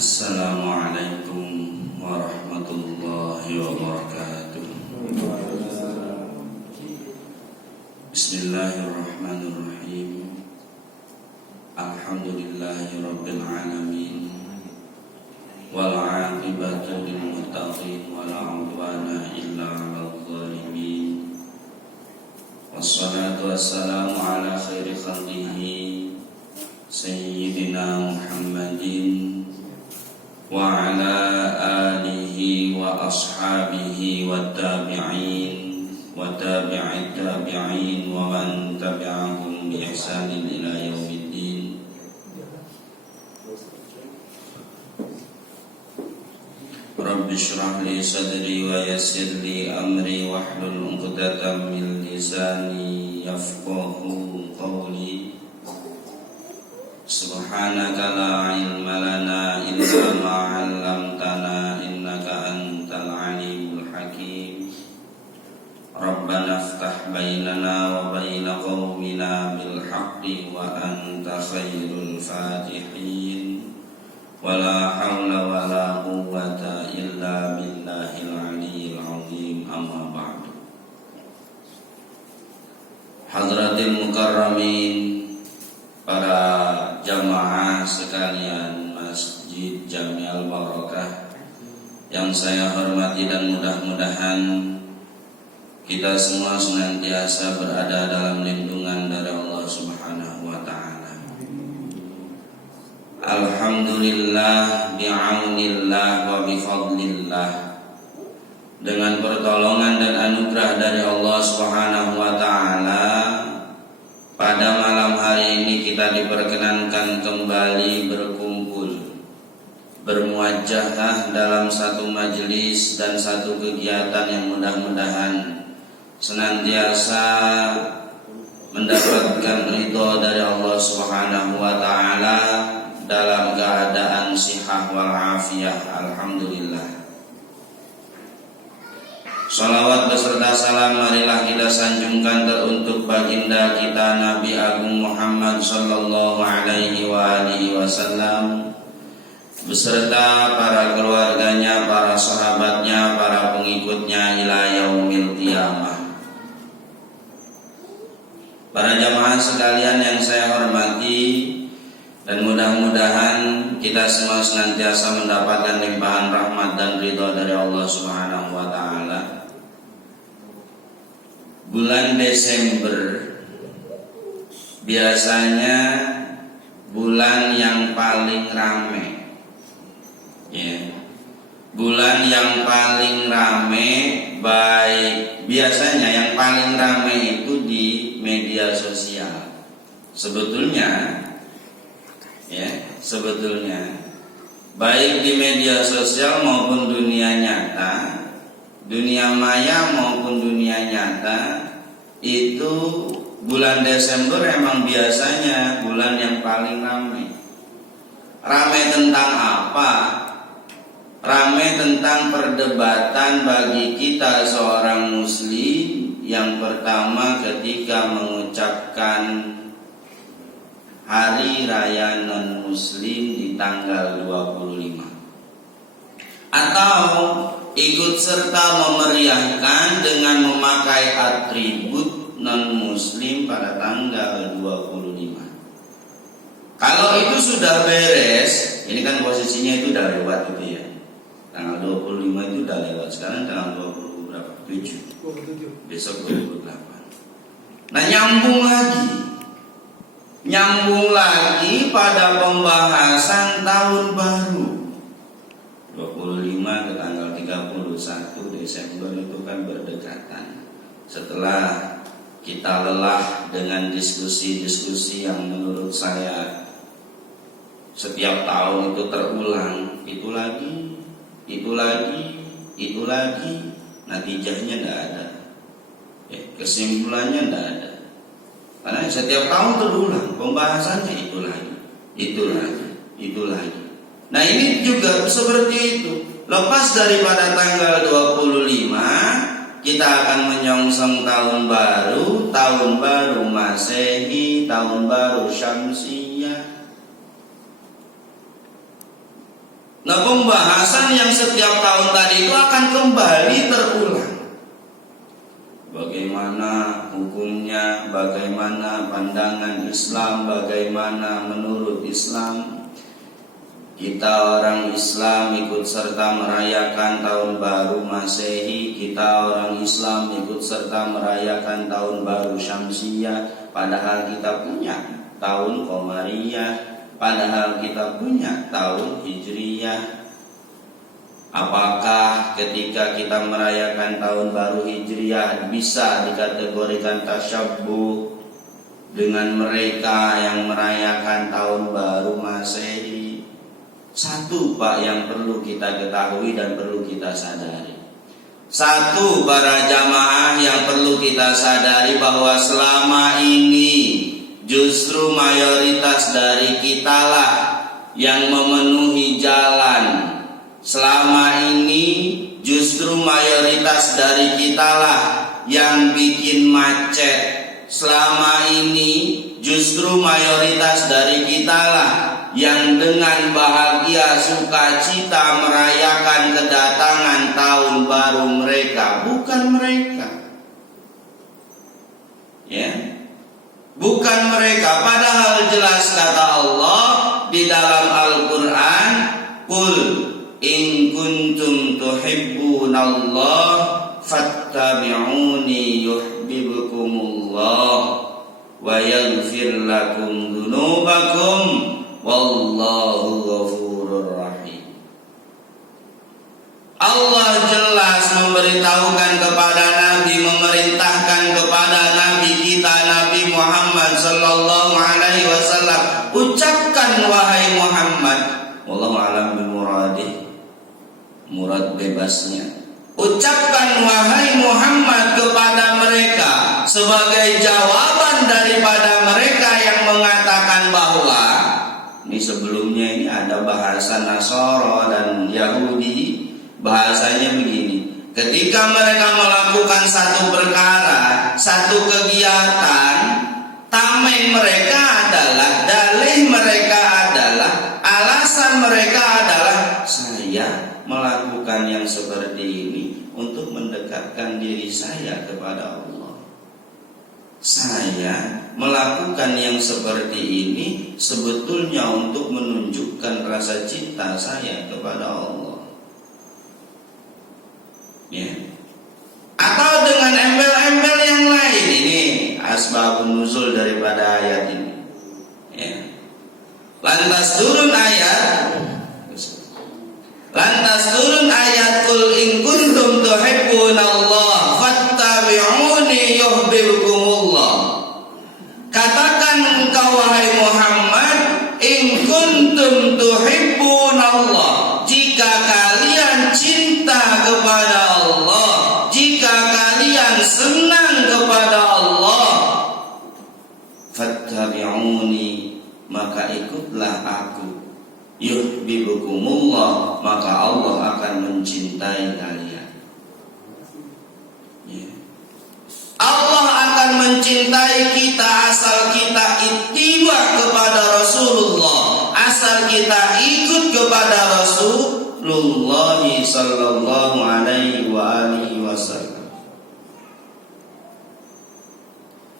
Assalamualaikum warahmatullahi wabarakatuh. Bismillahirrahmanirrahim. Alhamdulillahi rabbil alamin. Wal 'aqibatu lil muttaqin wala 'udwana illa 'alal zalimin. Wassalatu wassalamu ala khairi khalqihi sayyidina Muhammadin wa ala alihi wa ashabihi wa tabi'in wa tabi'it tabi'in wa man tabi'ahum bi ihsanin ila yaumiddin. Rabbi shrah li sadri wa yassir li amri wahlul 'uqdatam min lisani yafqahu qawli. Subhanaka la ilma lana illa ma 'allamtana innaka antal alimul hakim. Rabbana iftah bainana wa baina qaumina bil haqqi wa anta khairul fatihin. Wala haula wala quwwata illa billahil aliyyil azim. Amma ba'du. Hadratil mukarramin, para jamaah sekalian Masjid Jami'al Barakah yang saya hormati, dan mudah-mudahan kita semua senantiasa berada dalam lindungan dari Allah Subhanahu wa ta'ala. Alhamdulillah bi'aunillah wa bifadlillah. Dengan pertolongan dan anugerah dari Allah Subhanahu wa ta'ala, pada malam hari ini kita diperkenankan kembali berkumpul, bermuajahah dalam satu majelis dan satu kegiatan yang mudah-mudahan senantiasa mendapatkan ridho dari Allah Subhanahu wa ta'ala dalam keadaan sihah wal afiyah. Alhamdulillah. Salawat beserta salam marilah kita sanjungkan teruntuk baginda kita Nabi Agung Muhammad sallallahu alaihi wa alihi wasallam beserta para keluarganya, para sahabatnya, para pengikutnya ila yaumil qiyamah. Para jamaah sekalian yang saya hormati, dan mudah-mudahan kita semua senantiasa mendapatkan limpahan rahmat dan ridha dari Allah Subhanahu wa ta'ala. Bulan Desember biasanya bulan yang paling rame, ya. Bulan yang paling rame, baik biasanya yang paling rame itu di media sosial. Sebetulnya baik di media sosial maupun dunia nyata, dunia maya maupun dunia nyata, itu bulan Desember emang biasanya bulan yang paling ramai. Ramai tentang apa? Ramai tentang perdebatan bagi kita seorang muslim. Yang pertama, ketika mengucapkan hari raya non-muslim di tanggal 25, atau ikut serta memeriahkan dengan memakai atribut non-muslim pada tanggal 25. Kalau itu sudah beres, ini kan posisinya itu udah lewat gitu ya. Tanggal 25 itu udah lewat. Sekarang tanggal 27. Besok 28. Nah, nyambung lagi pada pembahasan tahun baru. 25 ke tanggal 31 Desember itu kan berdekatan. Setelah kita lelah dengan diskusi-diskusi yang menurut saya setiap tahun itu terulang, itu lagi, natijahnya tidak ada, kesimpulannya tidak ada. Karena setiap tahun terulang pembahasannya itu lagi. Nah, ini juga seperti itu. Lepas daripada tanggal 25, kita akan menyongsong tahun baru Masehi, tahun baru Syamsiyah. Nah, pembahasan yang setiap tahun tadi itu akan kembali terulang. Bagaimana hukumnya, bagaimana pandangan Islam, bagaimana menurut Islam. Kita orang Islam ikut serta merayakan tahun baru Masehi. Kita orang Islam ikut serta merayakan tahun baru Syamsiyah. Padahal kita punya tahun Qamariyah. Padahal kita punya tahun Hijriyah. Apakah ketika kita merayakan tahun baru Hijriyah bisa dikategorikan tasyabbuh dengan mereka yang merayakan tahun baru Masehi? Satu Pak yang perlu kita ketahui dan perlu kita sadari. Satu, para jamaah yang perlu kita sadari bahwa selama ini justru mayoritas dari kitalah yang memenuhi jalan. Selama ini justru mayoritas dari kitalah yang bikin macet. Selama ini justru mayoritas dari kitalah yang dengan bahagia sukacita merayakan kedatangan tahun baru mereka, bukan mereka. Ya. Bukan mereka, padahal jelas kata Allah di dalam Al-Qur'an, "Qul in kuntum tuhibbunallah fattabi'uni yuhibbukumullah wa yaghfir lakum dzunubakum wallahu ghafurur rahim." Allah jelas memberitahukan kepada Nabi, memerintahkan kepada Nabi kita Nabi Muhammad sallallahu alaihi wasallam, ucapkan wahai Muhammad, wallahu a'lam bil muradih, murad bebasnya. Ucapkan wahai Muhammad kepada mereka sebagai jawaban daripada mereka yang mengatakan bahwa ini sebelumnya ini ada bahasa Nasara dan Yahudi. Bahasanya begini, ketika mereka melakukan satu perkara, satu kegiatan, tameng mereka adalah, dalih mereka adalah, alasan mereka adalah, saya melakukan yang seperti ini untuk mendekatkan diri saya kepada Allah. Saya melakukan yang seperti ini sebetulnya untuk menunjukkan rasa cinta saya kepada Allah. Ya. Atau dengan embel-embel yang lain. Ini asbabun nuzul daripada ayat ini. Ya. Lantas turun ayat Qul in kuntum tuhibbunallah fattabi'uni yuhibbukumullah. Katakan engkau wahai Muhammad, in kuntum tuhibbunallah, jika kalian cinta kepada Allah, jika kalian senang kepada Allah, fattabi'uni, maka ikutlah aku, yuhibbukumullah, maka Allah akan mencintai kalian. Allah akan mencintai kita asal kita ittiba kepada Rasulullah, asal kita ikut kepada Rasulullah sallallahu alaihi wasallam.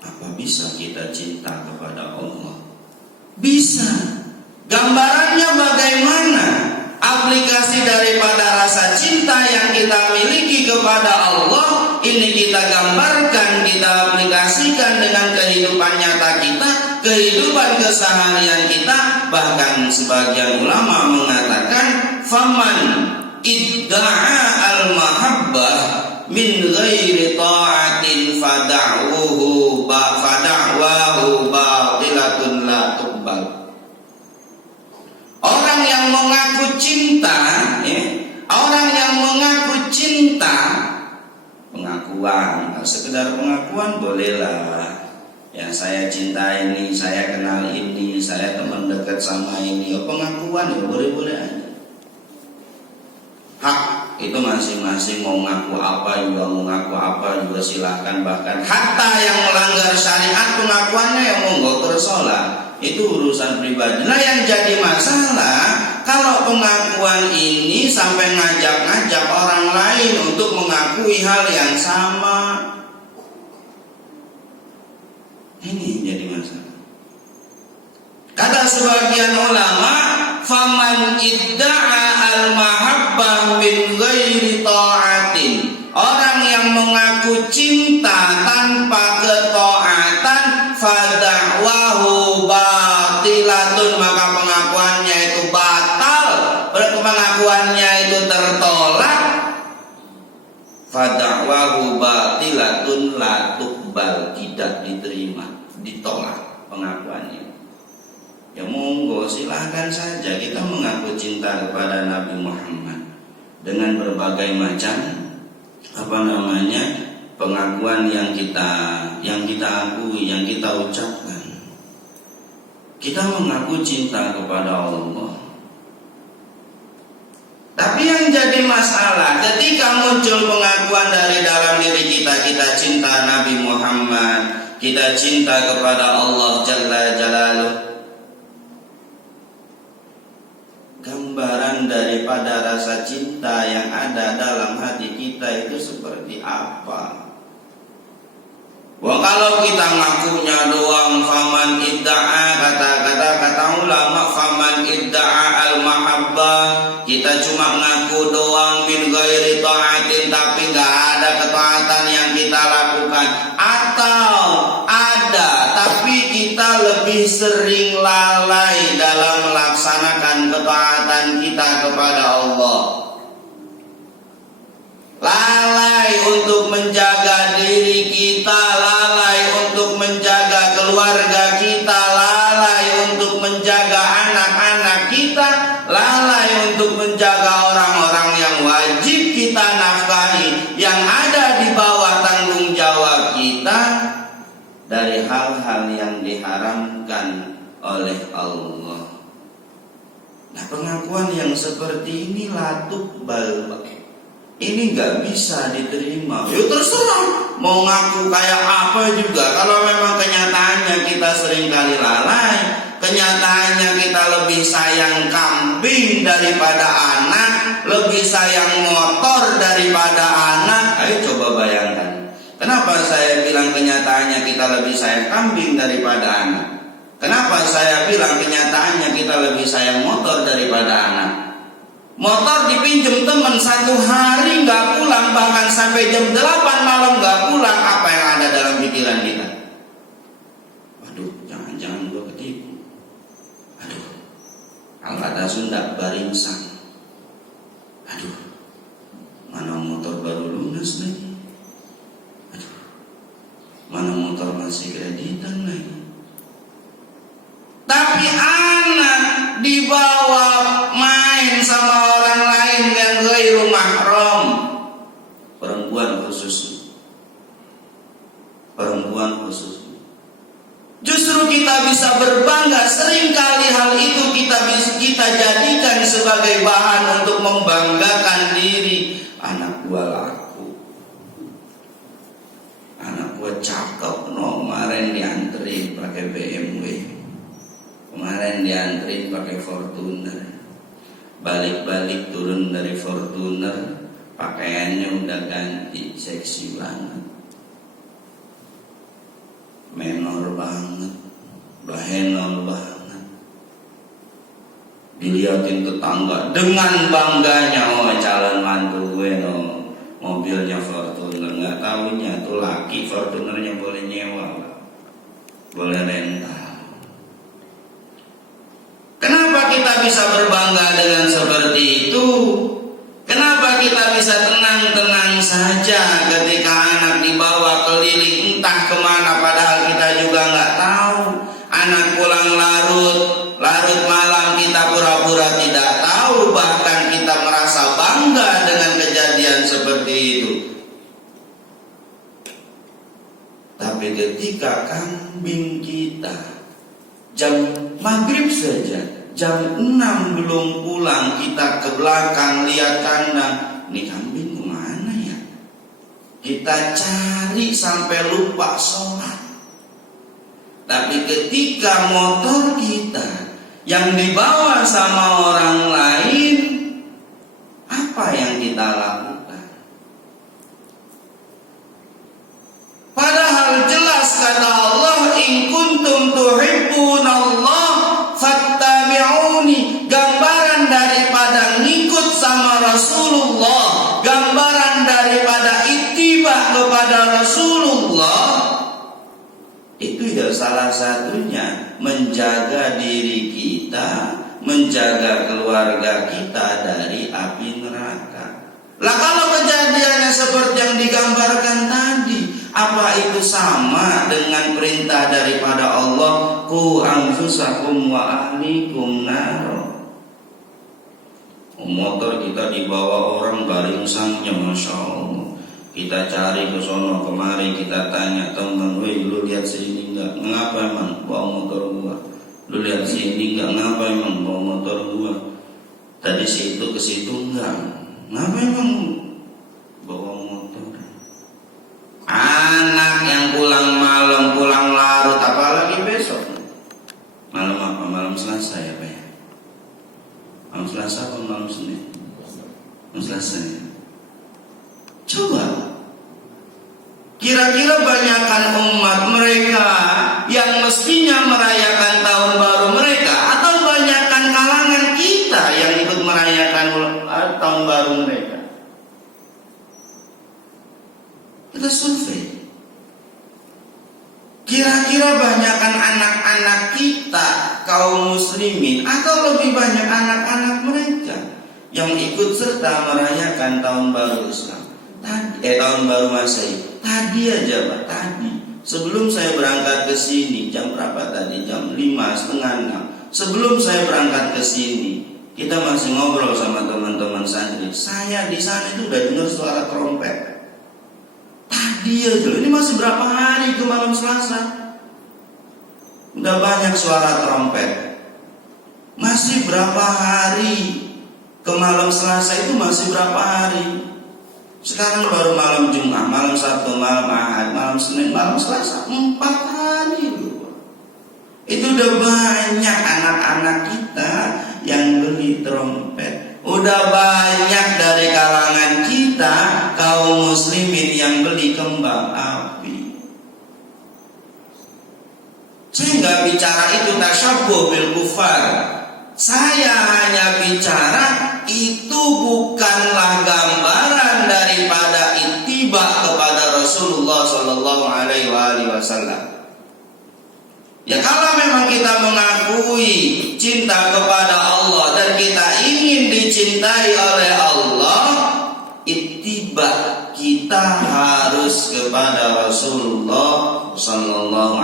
Apa bisa kita cinta kepada Allah? Bisa. Gambarannya bagaimana? Aplikasi daripada rasa cinta yang kita miliki kepada Allah ini kita gambarkan, kita aplikasikan dengan kehidupan nyata kita, kehidupan keseharian kita. Bahkan sebagian ulama mengatakan, faman idda'a al-mahabbah min ghairi ta'atin fada'wahu batilatun la tuqbal. Orang yang mengaku cinta, orang yang mengaku cinta, pengakuan, sekedar pengakuan bolehlah. Ya, saya cinta ini, saya kenal ini, saya teman dekat sama ini. Ya, pengakuan ya boleh-boleh aja. Hak itu masing-masing, mau ngaku apa juga, mau ngaku apa juga silahkan. Bahkan hatta yang melanggar syariat pengakuannya yang monggo tersolah. Itu urusan pribadi. Nah, yang jadi masalah kalau pengakuan ini sampai ngajak-ngajak orang lain untuk mengakui hal yang sama, ini jadi masalah. Kata sebagian ulama, faman idda'a al-mahabbah min ghairi ta'atin, orang yang mengaku cinta tanpa ketaatan, fada'wahu batilatun, maka pengakuannya itu batal, pengakuannya itu tertolak. Fada'wahu batilatun la tuqbal, tidak diterima, ditolak pengakuannya. Ya monggo, silahkan saja kita mengaku cinta kepada Nabi Muhammad dengan berbagai macam pengakuan yang kita akui, yang kita ucapkan. Kita mengaku cinta kepada Allah. Tapi yang jadi masalah ketika muncul pengakuan dari dalam diri kita, kita cinta Nabi Muhammad, kita cinta kepada Allah Jalla Jalaluh. Gambaran daripada rasa cinta yang ada dalam hati kita itu seperti apa? Wah, kalau kita ngakunya doang, faman idda'a, kata ulama, faman idda'a al-mahabbah, kita cuma ngaku doang min ghairi ta'atin, tapi nggak ada ketaatan yang kita lakukan, atau ada tapi kita lebih sering lalai dalam melaksanakan ketaatan kita kepada Allah. Lalai untuk menjaga diri kita, lalai untuk menjaga keluarga kita, lalai untuk menjaga anak-anak kita, lalai untuk menjaga orang-orang yang wajib kita nafkahi, yang ada di bawah tanggung jawab kita, dari hal-hal yang diharamkan oleh Allah. Nah, pengakuan yang seperti ini latuk bal, ini nggak bisa diterima. Ya terserah mau ngaku kayak apa juga, kalau memang kenyataannya kita sering kali lalai, kenyataannya kita lebih sayang kambing daripada anak, lebih sayang motor daripada anak. Ayo coba bayangkan, kenapa saya bilang kenyataannya kita lebih sayang kambing daripada anak? Kenapa saya bilang kenyataannya kita lebih sayang motor daripada anak? Motor dipinjam teman 1 hari nggak pulang, bahkan sampai jam 8 malam nggak pulang. Apa yang ada dalam pikiran kita? Waduh, jangan-jangan gue ketipu. Aduh, kalau kata Sunda baringsang. Aduh, mana motor baru lunas lagi. Aduh, mana motor masih kreditan lagi. Tapi anak dibawa main sama orang lain yang ghairu mahram, perempuan khususnya. Justru kita bisa berbangga, seringkali hal itu kita jadikan sebagai bahan untuk membanggakan diri. Anak gua laku, anak gua cakep, kemarin dianterin pakai BMW, kemarin dianterin pakai Fortuner, balik-balik turun dari Fortuner, pakaiannya udah ganti, seksi banget, menor banget, bahenol banget. Dilihatin tetangga dengan bangganya, oh calon mantu gue mobilnya Fortuner. Nggak tahunya tuh laki Fortunernya boleh nyewa, boleh rental. Kenapa kita bisa berbangga dengan seperti itu? Kenapa kita bisa tenang-tenang saja ketika anak dibawa keliling entah kemana, padahal kita juga nggak tahu. Anak pulang larut malam, kita pura-pura tidak tahu, bahkan kita merasa bangga dengan kejadian seperti itu. Tapi ketika kambing kita jam maghrib saja, jam 6 belum pulang, kita ke belakang lihat kandang, ini kambing kemana ya? Kita cari sampai lupa sholat. Tapi ketika motor kita yang dibawa sama orang lain, apa yang kita lakukan? Padahal jelas kata Allah, in kuntum tuhibbunallah fattabi'uni. Gambaran daripada ngikut sama Rasulullah, gambaran daripada ittiba kepada Rasulullah, itu ya salah satunya menjaga diri kita, menjaga keluarga kita dari api neraka. Lah kalau kejadiannya seperti yang digambarkan tadi, apa itu sama dengan perintah daripada Allah, qu anfusakum wa ahlikum nar? Motor kita dibawa orang garing sangnya, masya Allah. Kita cari ke sono kemari, kita tanya teman, weh lu lihat sini enggak? Ngapa emang bawa motor gua? Lu lihat sini enggak? Ngapa emang bawa motor gua? Tadi situ ke situ enggak? Ngapa emang bawa motor? Anak yang pulang malam, pulang larut, apalagi besok. Malam apa? Malam Selasa ya Pak ya? Malam Selasa atau malam Senin? Malam Selasa ya? Coba, kira-kira banyakkan umat mereka yang mestinya merayakan tahun baru mereka, atau banyakkan kalangan kita yang ikut merayakan tahun baru mereka? Kita survei. Kira-kira banyakkan anak-anak kita, kaum muslimin, atau lebih banyak anak-anak mereka yang ikut serta merayakan tahun baru Islam? Tahun baru Masehi. Tadi aja Pak, tadi sebelum saya berangkat ke sini, jam berapa tadi? Jam 5:30. Sebelum saya berangkat ke sini, kita masih ngobrol sama teman-teman santri. Saya di sana itu udah dengar suara trompet. Tadi aja, ini masih berapa hari ke malam Selasa? Udah banyak suara trompet. Masih berapa hari ke malam Selasa itu, masih berapa hari? Sekarang baru malam Jumat, malam Sabtu, malam Ahad, malam Senin, malam Selasa, 4 hari loh. Itu udah banyak anak-anak kita yang beli trompet. Udah banyak dari kalangan kita, kaum muslimin, yang beli kembang api. Saya nggak bicara itu tasyabbuh bil kufar. Saya hanya bicara itu bukanlah gambaran daripada ittiba kepada Rasulullah Sallallahu Alaihi Wasallam. Ya kalau memang kita mengakui cinta kepada Allah dan kita ingin dicintai oleh Allah, ittiba kita harus kepada Rasulullah Sallallahu